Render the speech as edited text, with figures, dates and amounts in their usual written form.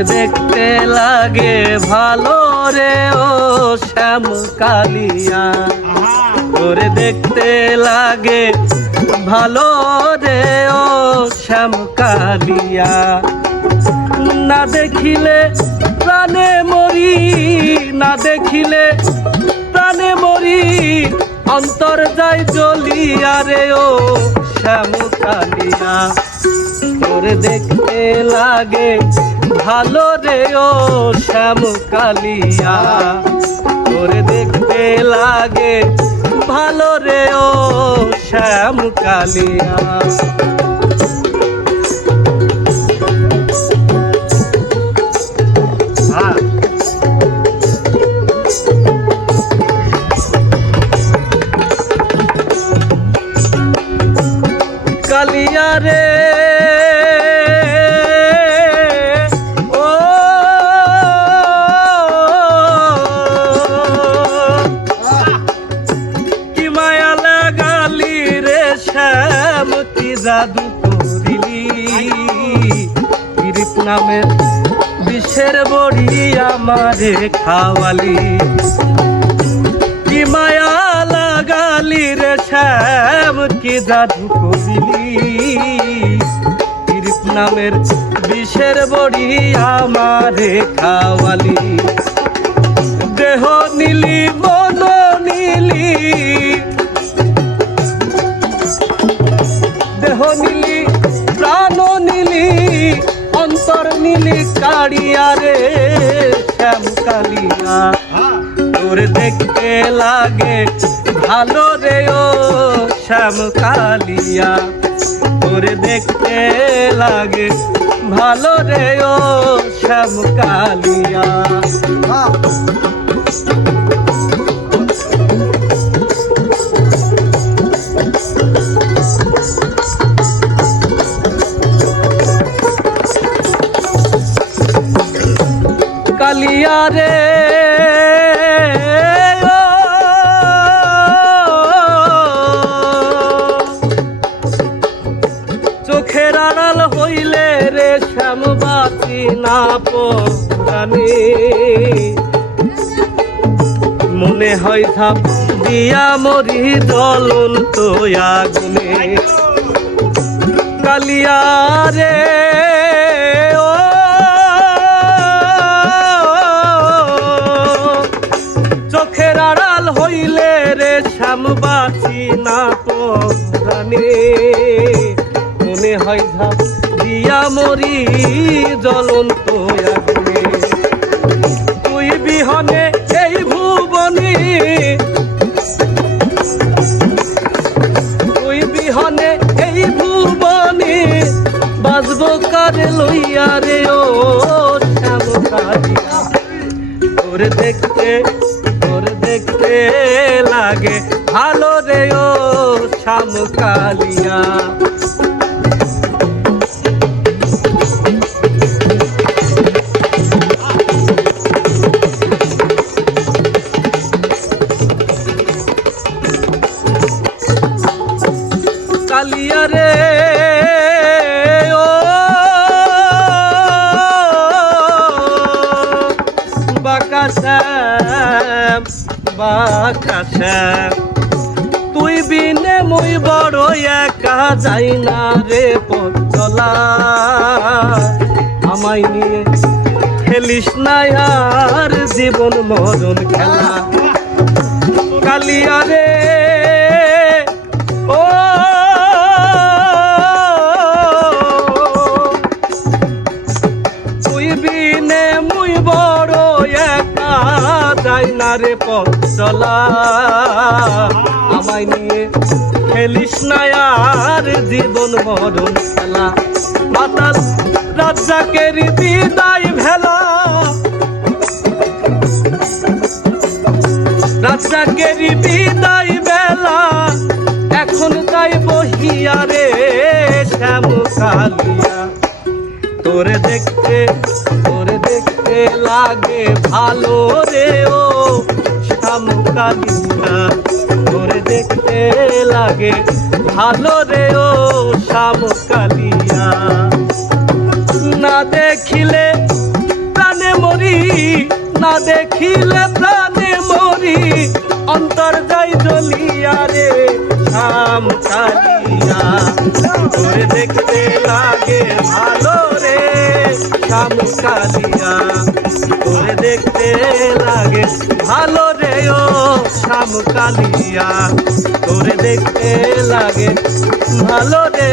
তোরে দেখতে লাগে ভালো রে ও শ্যাম কালিয়া, তোরে দেখতে লাগে ভালো রে ও শ্যাম কালিয়া। না দেখিলে প্রাণে মরি, না দেখিলে প্রাণে মরি, অন্তর যায় জ্বলিয়া রে ও শ্যাম কালিয়া। তোরে দেখতে লাগে ভালো রে ও শ্যাম কালিয়া, তোরে দেখতে লাগে ভালো রে ও শ্যাম কালিয়া। কালিয়া রে ও কি মায়া লাগালি রে শ্যাম, কি জাদু করিলি, পীড়িত নামের বিষের বড়ি আমারে খাওয়ালি। কি মায়া লাগালি রে শ্যাম, কি জাদু করিলি, পীড়িত নামের বিষের বড়ি আমারে খাওয়ালি। দেহ নীলি মন নীলি, দেহ নীলি প্রাণ নীলি, অন্তর নীলি কাড়িয়া রে শ্যাম কালিয়া। তোরে দেখতে লাগে ভালো রে ও শ্যাম কালিয়া, তোরে দেখতে লাগে ভালো রে ও শ্যাম কালিয়া। কালিয়া রে চোখের আড়াল হইলে রে শ্যাম বাঁচি না পরাণে, মনে হয় ধাপ দিয়া মরি জ্বলন্ত আগুনে। কালিয়া রে ও চোখের আড়াল হইলে রে শ্যাম বাঁচি না পরাণে, মনে হয় ধাপ দিয়া মরি জ্বলন্ত আগুনে। তুই বিহনে এই ভুবনে, তুই বিহনে এই ভুবনে, বাজবো কারে লইয়া রে ও শ্যাম কালিয়া। তোরে দেখতে লাগে ভালো রে ও শ্যাম কালিয়া। কালিয়া রে ও বাঁকা শ্যাম, বাঁকা শ্যাম, তুই বিনে মুই বড় একা যাই না রে পথ চলা। আমায় নিয়ে খেলিস না আর জীবন মরণ খেলা। কালিয়া রে ও তুই বিনে মুই বড় একা যাই না রে পথ চলা। আমায় নিয়ে খেলিস না আর জীবন মরণ খেলা। মাতাল রাজ্জাকের বিদায় ভেলা, রাজ্জাকের বিদায় বেলা, এখন তাই বহিয়া রে শ্যাম কালিয়া। তোরে দেখতে লাগে ভালো রে ও শ্যাম কালিয়া, তোরে দেখতে লাগে ভালো রে ও শ্যাম কালিয়া। না দেখিলে দেখিলে প্রাণে মরি অন্তর যাই জ্বলিয়া রে শাম কালিয়া তোরে দেখতে লাগে ভালো রে শাম কালিয়া তোরে দেখতে লাগে ভালো রে ও শাম কালিয়া তোরে দেখতে লাগে ভালো রে